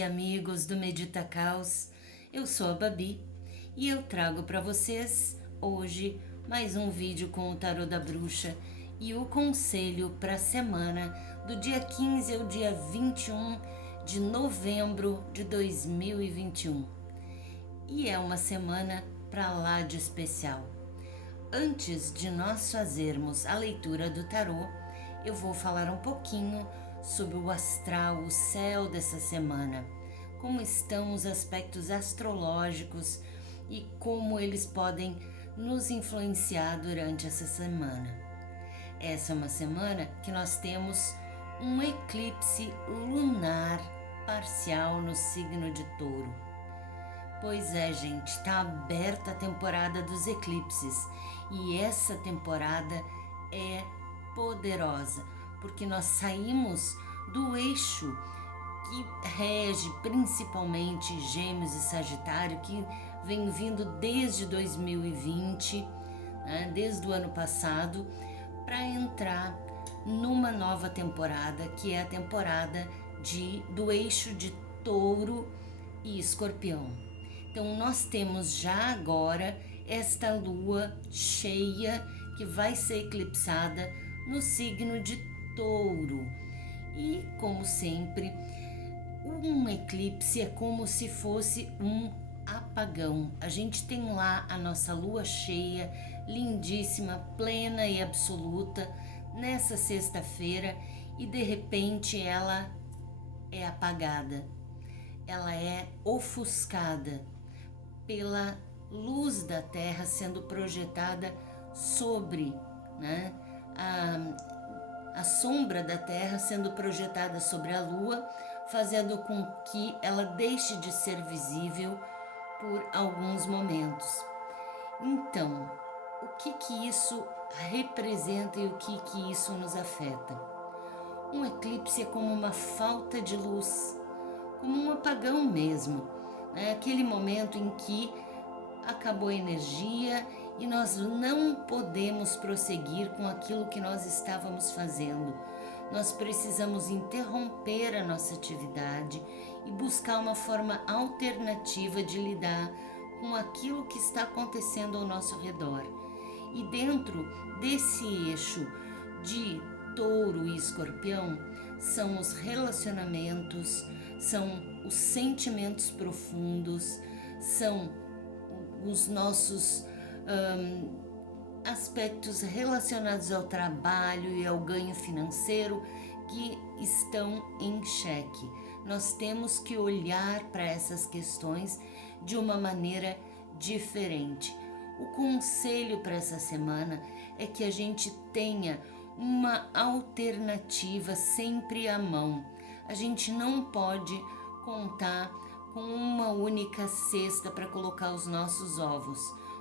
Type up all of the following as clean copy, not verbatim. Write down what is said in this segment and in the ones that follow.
e amigos do Medita Caos, eu sou a Babi e eu trago para vocês hoje mais um vídeo com o Tarô da Bruxa e o conselho para a semana do dia 15 ao dia 21 de novembro de 2021. E é uma semana para lá de especial. Antes de nós fazermos a leitura do tarô, eu vou falar um pouquinho sobre o astral, o céu dessa semana, como estão os aspectos astrológicos e como eles podem nos influenciar durante essa semana. Essa é uma semana que nós temos um eclipse lunar parcial no signo de Touro. Pois é, gente, está aberta a temporada dos eclipses e essa temporada é poderosa, porque nós saímos do eixo que rege principalmente Gêmeos e Sagitário, que vem vindo desde 2020, né, desde o ano passado, para entrar numa nova temporada, que é a temporada do eixo de Touro e Escorpião. Então nós temos já agora esta lua cheia que vai ser eclipsada no signo de Touro. E como sempre, um eclipse é como se fosse um apagão. A gente tem lá a nossa lua cheia, lindíssima, plena e absoluta, nessa sexta-feira, e de repente ela é apagada. Ela é ofuscada pela luz da Terra sendo projetada sobre, né, a sombra da Terra sendo projetada sobre a Lua, fazendo com que ela deixe de ser visível por alguns momentos. Então, o que isso representa e o que isso nos afeta? Um eclipse é como uma falta de luz, como um apagão mesmo, né? Aquele momento em que acabou a energia e nós não podemos prosseguir com aquilo que nós estávamos fazendo. Nós precisamos interromper a nossa atividade e buscar uma forma alternativa de lidar com aquilo que está acontecendo ao nosso redor. E dentro desse eixo de Touro e Escorpião são os relacionamentos, são os sentimentos profundos, são os nossos aspectos relacionados ao trabalho e ao ganho financeiro que estão em xeque. Nós temos que olhar para essas questões de uma maneira diferente. O conselho para essa semana é que a gente tenha uma alternativa sempre à mão. A gente não pode contar com uma única cesta para colocar os nossos ovos.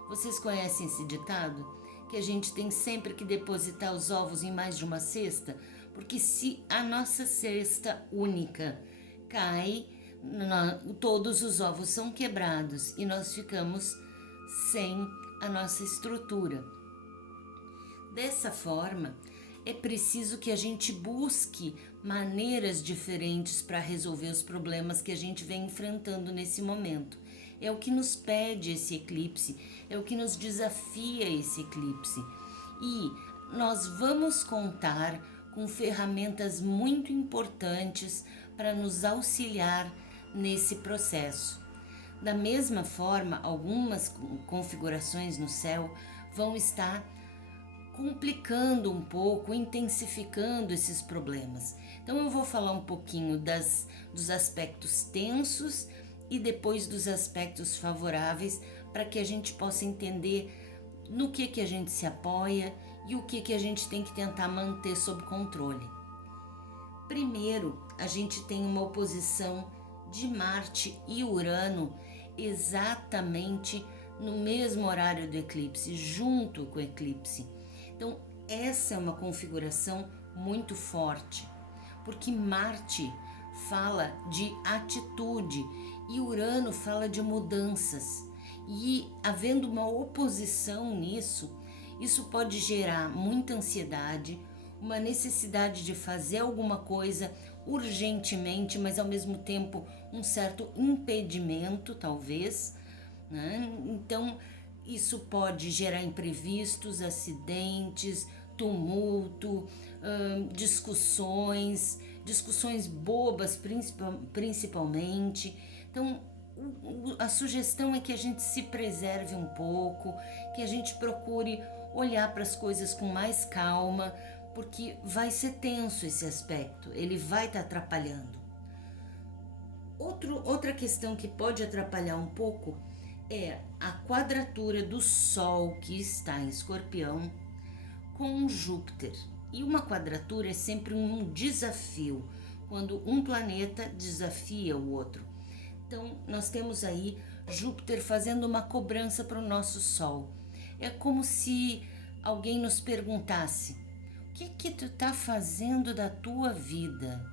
Vocês conhecem esse ditado? Que a gente tem sempre que depositar os ovos em mais de uma cesta? Porque se a nossa cesta única cai, todos os ovos são quebrados e nós ficamos sem a nossa estrutura. Dessa forma, é preciso que a gente busque maneiras diferentes para resolver os problemas que a gente vem enfrentando nesse momento. É o que nos pede esse eclipse, é o que nos desafia esse eclipse. E nós vamos contar com ferramentas muito importantes para nos auxiliar nesse processo. Da mesma forma, algumas configurações no céu vão estar complicando um pouco, intensificando esses problemas. Então eu vou falar um pouquinho dos aspectos tensos e depois dos aspectos favoráveis para que a gente possa entender no que a gente se apoia e o que a gente tem que tentar manter sob controle. Primeiro, a gente tem uma oposição de Marte e Urano exatamente no mesmo horário do eclipse, junto com o eclipse. Então, essa é uma configuração muito forte, porque Marte fala de atitude e Urano fala de mudanças. E havendo uma oposição nisso, isso pode gerar muita ansiedade, uma necessidade de fazer alguma coisa urgentemente, mas ao mesmo tempo um certo impedimento, talvez, né? Então, isso pode gerar imprevistos, acidentes, tumulto, discussões bobas principalmente. Então, a sugestão é que a gente se preserve um pouco, que a gente procure olhar para as coisas com mais calma, porque vai ser tenso esse aspecto, ele vai estar atrapalhando. Outra questão que pode atrapalhar um pouco é a quadratura do Sol, que está em Escorpião, com Júpiter. E uma quadratura é sempre um desafio, quando um planeta desafia o outro. Então, nós temos aí Júpiter fazendo uma cobrança para o nosso Sol. É como se alguém nos perguntasse: o que tu está fazendo da tua vida?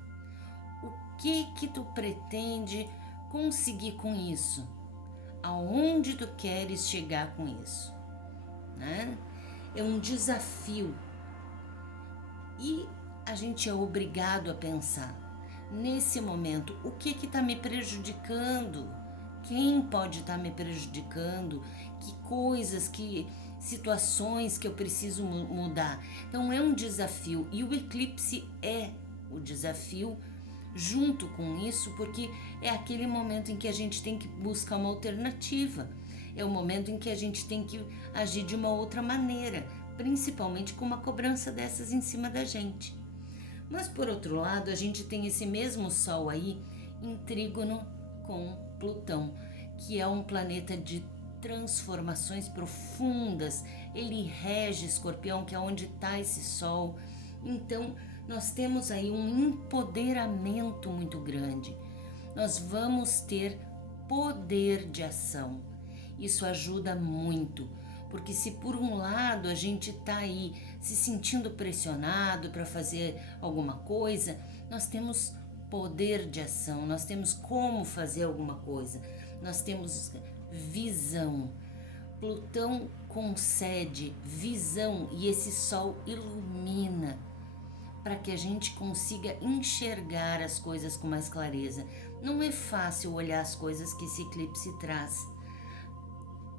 O que tu pretende conseguir com isso? Aonde tu queres chegar com isso? Né? É um desafio. E a gente é obrigado a pensar, nesse momento, o que está me prejudicando? Quem pode estar me prejudicando? Que coisas, que situações que eu preciso mudar? Então é um desafio, e o eclipse é o desafio junto com isso, porque é aquele momento em que a gente tem que buscar uma alternativa. É o momento em que a gente tem que agir de uma outra maneira, principalmente com uma cobrança dessas em cima da gente. Mas por outro lado, a gente tem esse mesmo Sol aí em trígono com Plutão, que é um planeta de transformações profundas. Ele rege Escorpião, que é onde está esse Sol. Então, nós temos aí um empoderamento muito grande. Nós vamos ter poder de ação. Isso ajuda muito, porque se por um lado a gente está aí se sentindo pressionado para fazer alguma coisa, nós temos poder de ação, nós temos como fazer alguma coisa, nós temos visão. Plutão concede visão e esse Sol ilumina para que a gente consiga enxergar as coisas com mais clareza. Não é fácil olhar as coisas que esse eclipse traz.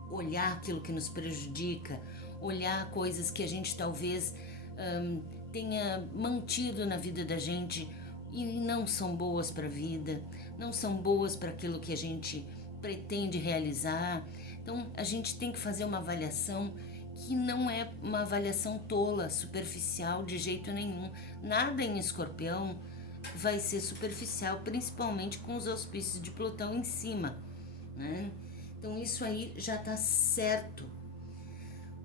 Olhar aquilo que nos prejudica, olhar coisas que a gente talvez tenha mantido na vida da gente e não são boas para a vida, não são boas para aquilo que a gente pretende realizar. Então a gente tem que fazer uma avaliação que não é uma avaliação tola, superficial de jeito nenhum. Nada em Escorpião vai ser superficial, principalmente com os auspícios de Plutão em cima, né? Então isso aí já está certo.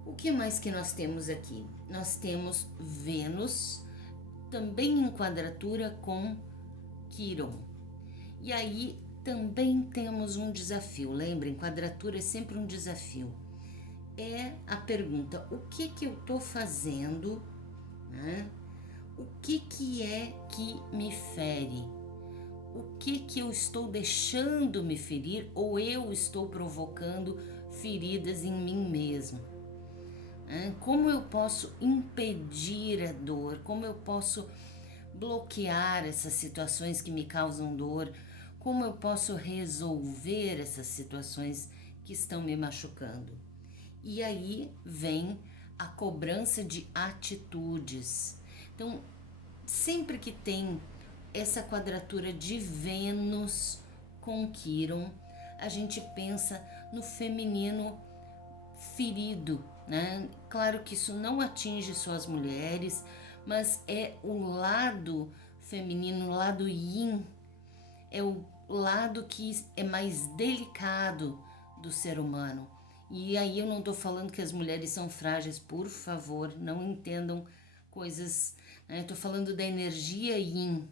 O que mais que nós temos aqui? Nós temos Vênus também em quadratura com Quirón. E aí também temos um desafio. Lembrem, quadratura é sempre um desafio. É a pergunta: o que eu estou fazendo, né? O que é que me fere? O que eu estou deixando me ferir ou eu estou provocando feridas em mim mesmo? Como eu posso impedir a dor? Como eu posso bloquear essas situações que me causam dor? Como eu posso resolver essas situações que estão me machucando? E aí vem a cobrança de atitudes. Então, sempre que tem essa quadratura de Vênus com Quirón, a gente pensa no feminino ferido, né? Claro que isso não atinge só as mulheres, mas é o lado feminino, o lado yin, é o lado que é mais delicado do ser humano. E aí eu não estou falando que as mulheres são frágeis, por favor, não entendam coisas, né? Estou falando da energia yin,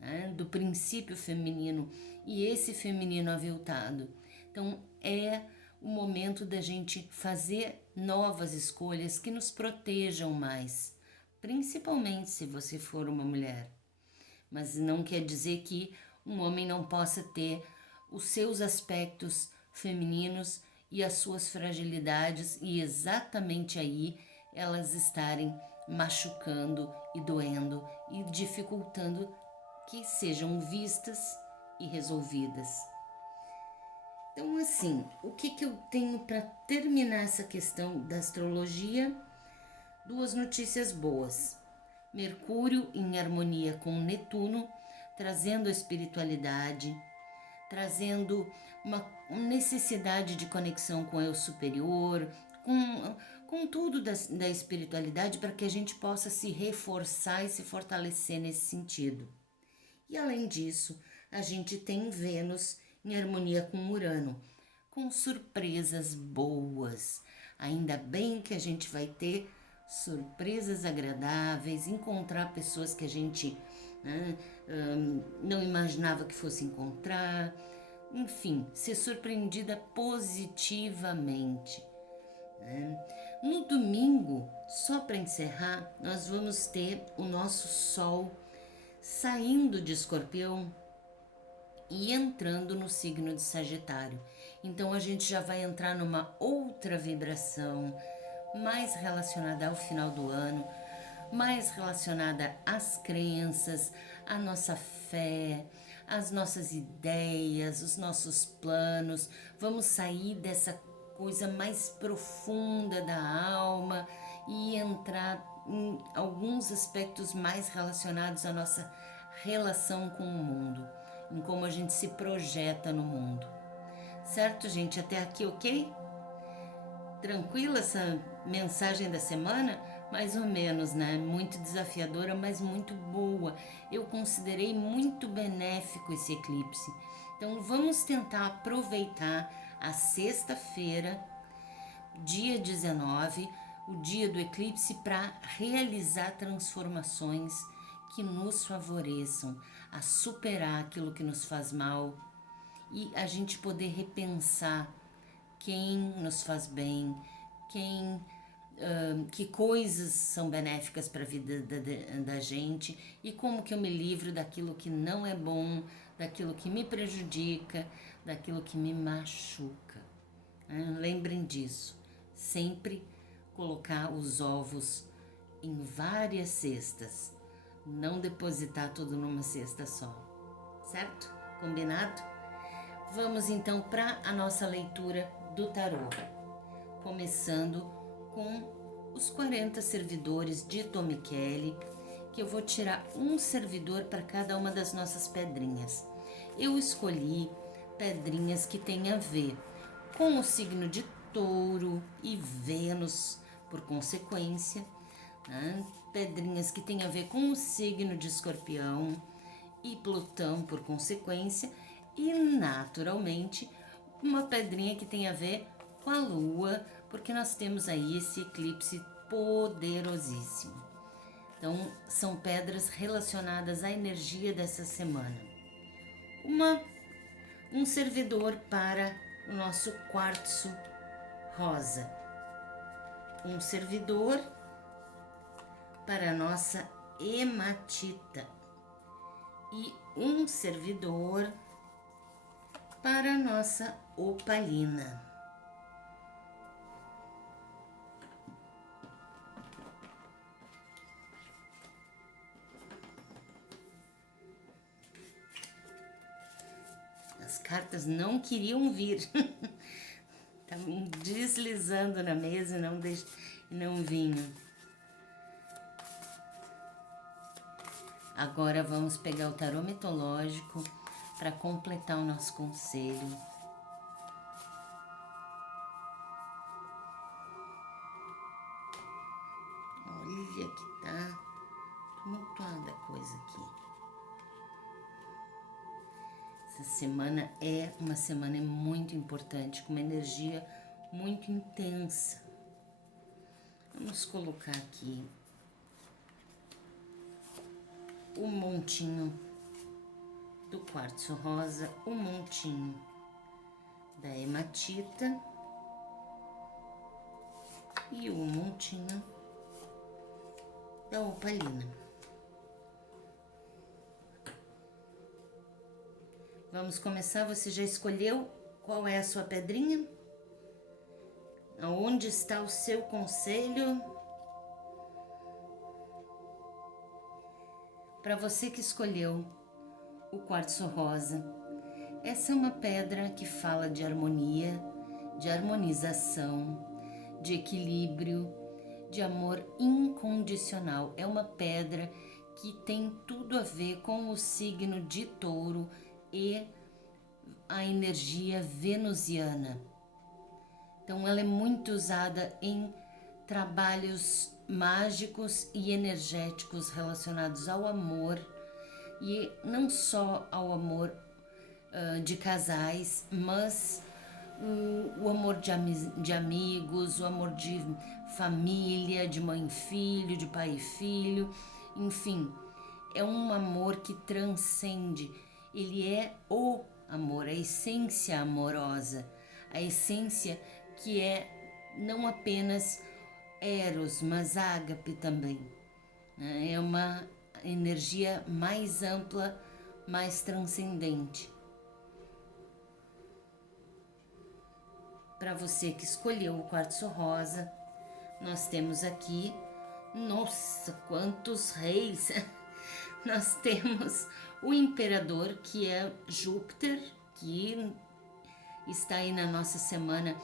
né? Do princípio feminino, e esse feminino aviltado. Então é o momento da gente fazer novas escolhas que nos protejam mais, principalmente se você for uma mulher. Mas não quer dizer que um homem não possa ter os seus aspectos femininos e as suas fragilidades, e exatamente aí elas estarem machucando e doendo e dificultando que sejam vistas e resolvidas. Então, assim, o que eu tenho para terminar essa questão da astrologia? Duas notícias boas. Mercúrio em harmonia com Netuno, trazendo a espiritualidade, trazendo uma necessidade de conexão com o eu superior, com tudo da espiritualidade, para que a gente possa se reforçar e se fortalecer nesse sentido. E além disso, a gente tem Vênus em harmonia com Urano, com surpresas boas. Ainda bem que a gente vai ter surpresas agradáveis, encontrar pessoas que a gente não imaginava que fosse encontrar, enfim, ser surpreendida positivamente. No domingo, só para encerrar, nós vamos ter o nosso Sol saindo de Escorpião e entrando no signo de Sagitário. Então a gente já vai entrar numa outra vibração, mais relacionada ao final do ano, mais relacionada às crenças, à nossa fé, às nossas ideias, os nossos planos. Vamos sair dessa coisa mais profunda da alma e entrar em alguns aspectos mais relacionados à nossa relação com o mundo, em como a gente se projeta no mundo. Certo, gente? Até aqui, ok? Tranquila essa mensagem da semana? Mais ou menos, né? Muito desafiadora, mas muito boa. Eu considerei muito benéfico esse eclipse. Então vamos tentar aproveitar a sexta-feira, dia 19, o dia do eclipse, para realizar transformações que nos favoreçam a superar aquilo que nos faz mal e a gente poder repensar quem nos faz bem, que coisas são benéficas para a vida da gente e como que eu me livro daquilo que não é bom, daquilo que me prejudica, daquilo que me machuca. Lembrem disso, sempre colocar os ovos em várias cestas, não depositar tudo numa cesta só, certo? Combinado? Vamos então para a nossa leitura do tarô, começando com os 40 servidores de Tom Michele, que eu vou tirar um servidor para cada uma das nossas pedrinhas. Eu escolhi pedrinhas que têm a ver com o signo de Touro e Vênus, por consequência, né? Pedrinhas que têm a ver com o signo de Escorpião e Plutão, por consequência, e naturalmente uma pedrinha que tem a ver com a Lua, porque nós temos aí esse eclipse poderosíssimo. Então, são pedras relacionadas à energia dessa semana. Um servidor para o nosso quartzo rosa. Um servidor para a nossa hematita. E um servidor para a nossa opalina. As cartas não queriam vir. Estavam deslizando na mesa e não vinham. Agora vamos pegar o tarô mitológico para completar o nosso conselho. Olha que tá tumultuada a coisa aqui. Essa semana é uma semana muito importante, com uma energia muito intensa. Vamos colocar aqui o montinho do quartzo rosa, o montinho da hematita e o montinho da opalina. Vamos começar. Você já escolheu qual é a sua pedrinha? Aonde está o seu conselho? Para você que escolheu o quartzo rosa, Essa é uma pedra que fala de harmonia, de harmonização, de equilíbrio, de amor incondicional. É uma pedra que tem tudo a ver com o signo de Touro e a energia venusiana. Então ela é muito usada em trabalhos mágicos e energéticos relacionados ao amor, e não só ao amor de casais, mas o amor de amigos, o amor de família, de mãe e filho, de pai e filho, enfim, é um amor que transcende. Ele é o amor, a essência amorosa, a essência que é não apenas Eros, mas Ágape também. É uma energia mais ampla, mais transcendente. Para você que escolheu o quartzo rosa, nós temos aqui, nossa, quantos reis! Nós temos o imperador, que é Júpiter, que está aí na nossa semana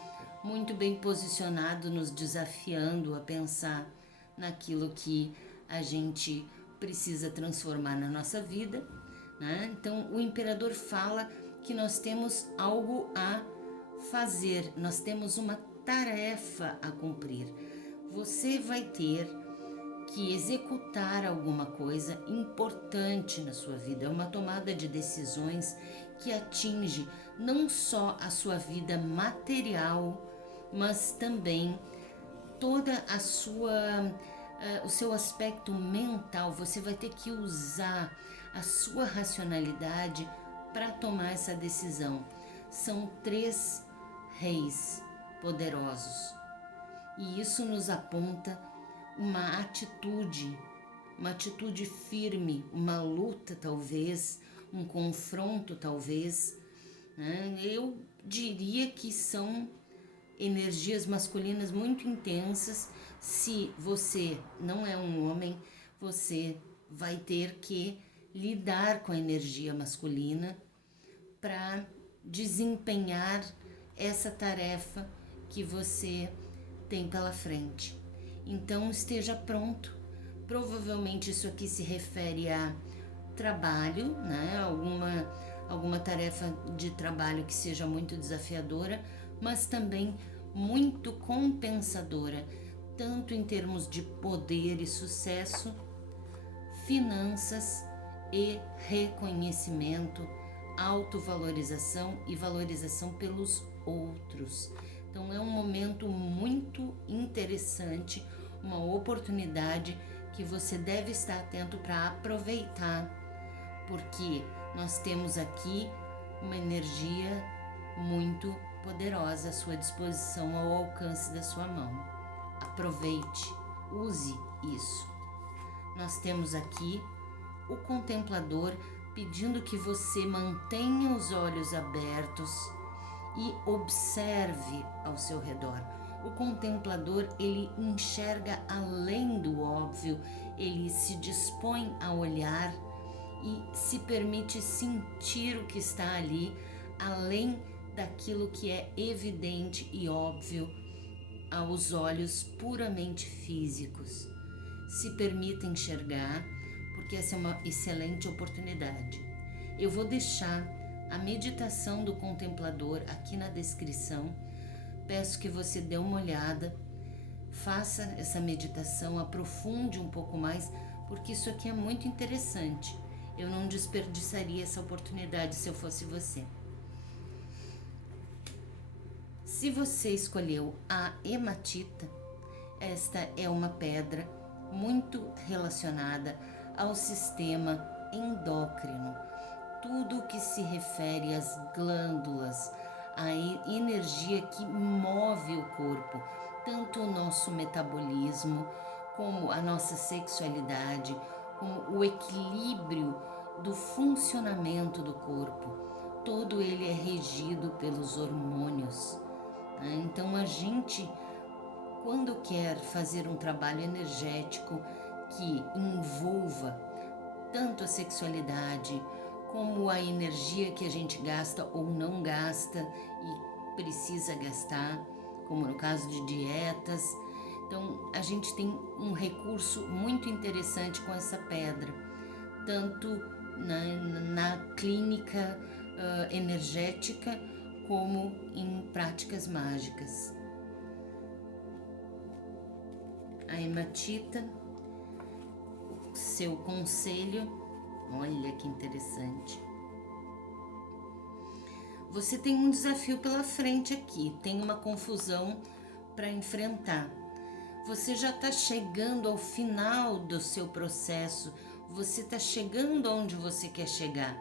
muito bem posicionado, nos desafiando a pensar naquilo que a gente precisa transformar na nossa vida, né? Então, o imperador fala que nós temos algo a fazer, nós temos uma tarefa a cumprir. Você vai ter que executar alguma coisa importante na sua vida. É uma tomada de decisões que atinge não só a sua vida material, mas também toda o seu aspecto mental. Você vai ter que usar a sua racionalidade para tomar essa decisão. São 3 reis poderosos, e isso nos aponta uma atitude firme, uma luta talvez, um confronto talvez, né? Eu diria que são energias masculinas muito intensas. Se você não é um homem, você vai ter que lidar com a energia masculina para desempenhar essa tarefa que você tem pela frente. Então esteja pronto. Provavelmente isso aqui se refere a trabalho, né? Alguma tarefa de trabalho que seja muito desafiadora, mas também muito compensadora, tanto em termos de poder e sucesso, finanças e reconhecimento, autovalorização e valorização pelos outros. Então é um momento muito interessante, uma oportunidade que você deve estar atento para aproveitar, porque nós temos aqui uma energia muito poderosa à sua disposição, ao alcance da sua mão. Aproveite, use isso. Nós temos aqui o contemplador pedindo que você mantenha os olhos abertos e observe ao seu redor. O contemplador, ele enxerga além do óbvio, ele se dispõe a olhar e se permite sentir o que está ali, além daquilo que é evidente e óbvio aos olhos puramente físicos. Se permita enxergar, porque essa é uma excelente oportunidade. Eu vou deixar a meditação do contemplador aqui na descrição. Peço que você dê uma olhada, faça essa meditação, aprofunde um pouco mais, porque isso aqui é muito interessante. Eu não desperdiçaria essa oportunidade se eu fosse você. Se você escolheu a hematita, esta é uma pedra muito relacionada ao sistema endócrino. Tudo que se refere às glândulas, a energia que move o corpo, tanto o nosso metabolismo, como a nossa sexualidade, como o equilíbrio do funcionamento do corpo. Todo ele é regido pelos hormônios. Então a gente, quando quer fazer um trabalho energético que envolva tanto a sexualidade como a energia que a gente gasta ou não gasta e precisa gastar, como no caso de dietas. Então, a gente tem um recurso muito interessante com essa pedra, tanto na clínica energética como em práticas mágicas. A hematita, seu conselho, olha que interessante. Você tem um desafio pela frente aqui, tem uma confusão para enfrentar. Você já está chegando ao final do seu processo, você está chegando aonde você quer chegar,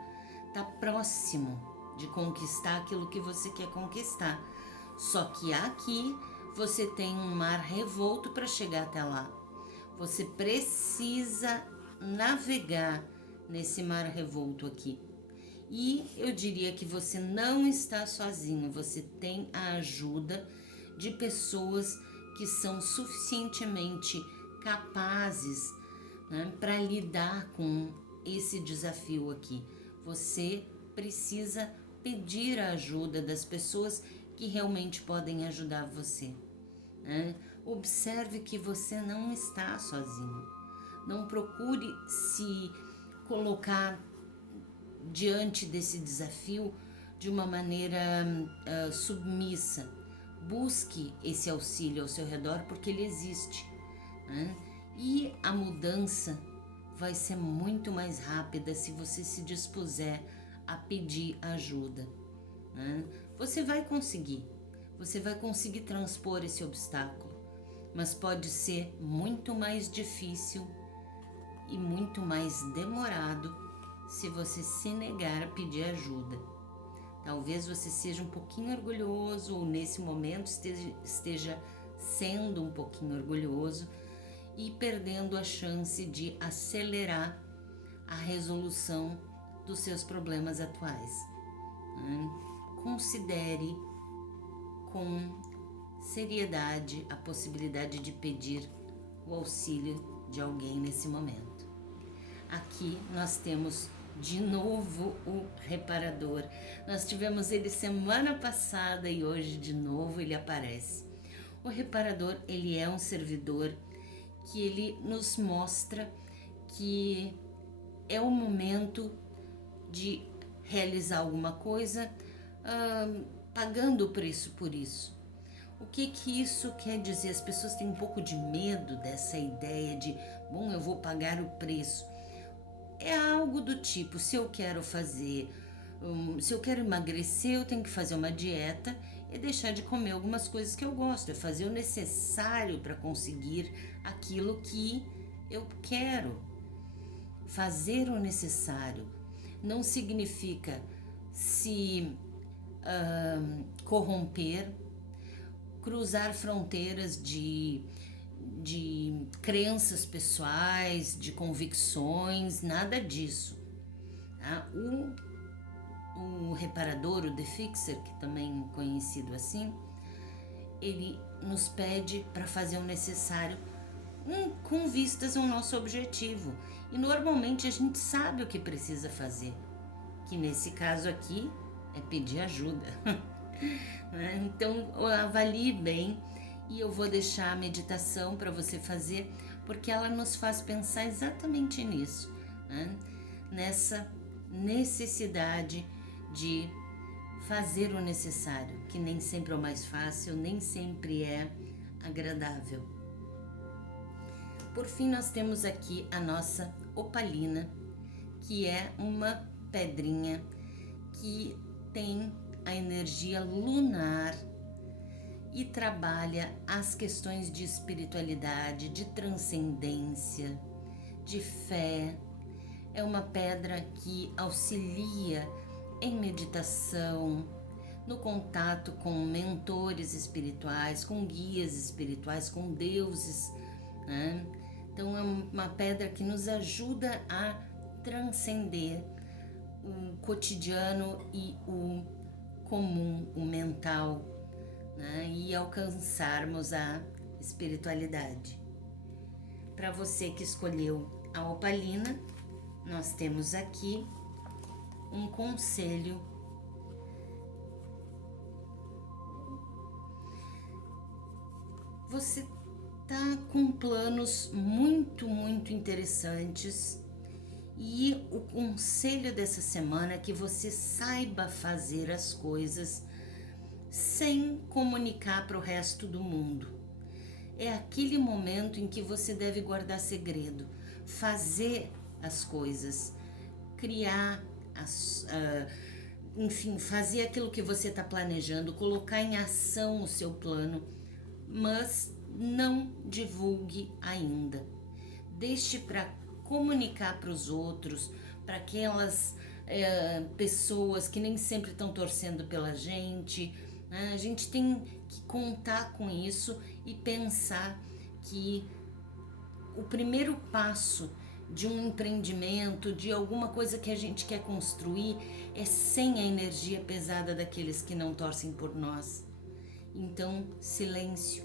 está próximo de conquistar aquilo que você quer conquistar. Só que aqui você tem um mar revolto para chegar até lá. Você precisa navegar nesse mar revolto aqui. E eu diria que você não está sozinho, você tem a ajuda de pessoas que são suficientemente capazes, né, para lidar com esse desafio aqui. Você precisa pedir a ajuda das pessoas que realmente podem ajudar você, né? Observe que você não está sozinho. Não procure se colocar diante desse desafio de uma maneira submissa. Busque esse auxílio ao seu redor, porque ele existe, né? E a mudança vai ser muito mais rápida se você se dispuser a pedir ajuda, né? Você vai conseguir transpor esse obstáculo, mas pode ser muito mais difícil e muito mais demorado se você se negar a pedir ajuda. Talvez você seja um pouquinho orgulhoso, ou nesse momento esteja sendo um pouquinho orgulhoso e perdendo a chance de acelerar a resolução dos seus problemas atuais. Considere com seriedade a possibilidade de pedir o auxílio de alguém nesse momento. Aqui nós temos de novo o reparador. Nós tivemos ele semana passada e hoje de novo ele aparece. O reparador, ele é um servidor que ele nos mostra que é o momento de realizar alguma coisa, pagando o preço por isso. O que isso quer dizer? As pessoas têm um pouco de medo dessa ideia de, bom, eu vou pagar o preço. É algo do tipo, se eu quero emagrecer, eu tenho que fazer uma dieta e deixar de comer algumas coisas que eu gosto. É fazer o necessário para conseguir aquilo que eu quero. Fazer o necessário não significa se corromper, cruzar fronteiras de crenças pessoais, de convicções, nada disso. Tá? O reparador, o The Fixer, que também é conhecido assim, ele nos pede para fazer o necessário com vistas ao nosso objetivo. E normalmente a gente sabe o que precisa fazer, que nesse caso aqui é pedir ajuda. Então avalie bem, e eu vou deixar a meditação para você fazer, porque ela nos faz pensar exatamente nisso, né? Nessa necessidade de fazer o necessário, que nem sempre é o mais fácil, nem sempre é agradável. Por fim, nós temos aqui a nossa opalina, que é uma pedrinha que tem a energia lunar e trabalha as questões de espiritualidade, de transcendência, de fé. É uma pedra que auxilia em meditação, no contato com mentores espirituais, com guias espirituais, com deuses, né? Então é uma pedra que nos ajuda a transcender o cotidiano e o comum, o mental, né? E alcançarmos a espiritualidade. Para você que escolheu a opalina, nós temos aqui um conselho. Você tá com planos muito, muito interessantes e o conselho dessa semana é que você saiba fazer as coisas sem comunicar para o resto do mundo. É aquele momento em que você deve guardar segredo, fazer as coisas, criar, enfim, fazer aquilo que você está planejando, colocar em ação o seu plano, mas não divulgue ainda. Deixe para comunicar para os outros, para aquelas pessoas que nem sempre estão torcendo pela gente. A gente tem que contar com isso e pensar que o primeiro passo de um empreendimento, de alguma coisa que a gente quer construir, é sem a energia pesada daqueles que não torcem por nós. Então, silêncio.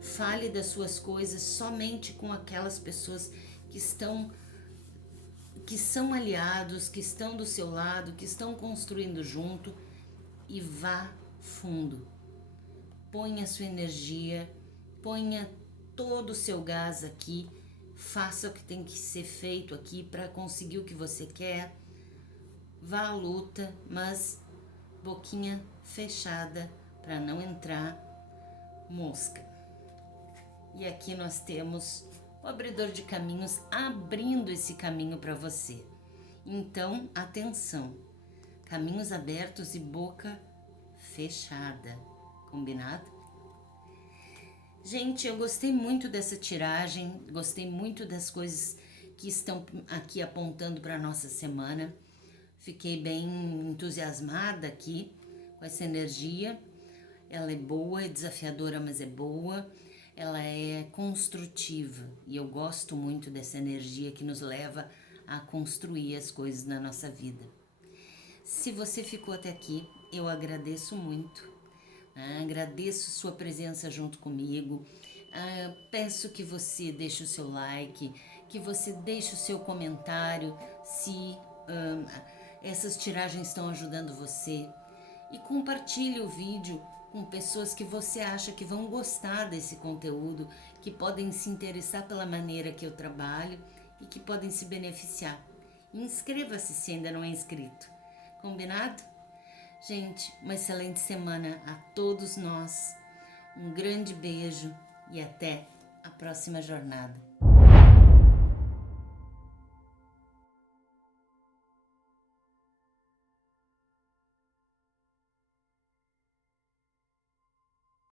Fale das suas coisas somente com aquelas pessoas que são aliados, que estão do seu lado, que estão construindo junto, e vá fundo. Ponha sua energia, ponha todo o seu gás aqui, faça o que tem que ser feito aqui para conseguir o que você quer. Vá à luta, mas boquinha fechada para não entrar mosca. E aqui nós temos o abridor de caminhos abrindo esse caminho para você. Então, atenção, caminhos abertos e boca fechada, combinado? Gente, eu gostei muito dessa tiragem, gostei muito das coisas que estão aqui apontando para nossa semana. Fiquei bem entusiasmada aqui com essa energia. Ela é boa, é desafiadora, mas é boa. Ela é construtiva e eu gosto muito dessa energia que nos leva a construir as coisas na nossa vida. Se você ficou até aqui, eu agradeço muito. Agradeço sua presença junto comigo. Peço que você deixe o seu like, que você deixe o seu comentário se essas tiragens estão ajudando você. E compartilhe o vídeo com pessoas que você acha que vão gostar desse conteúdo, que podem se interessar pela maneira que eu trabalho e que podem se beneficiar. Inscreva-se se ainda não é inscrito. Combinado? Gente, uma excelente semana a todos nós. Um grande beijo e até a próxima jornada.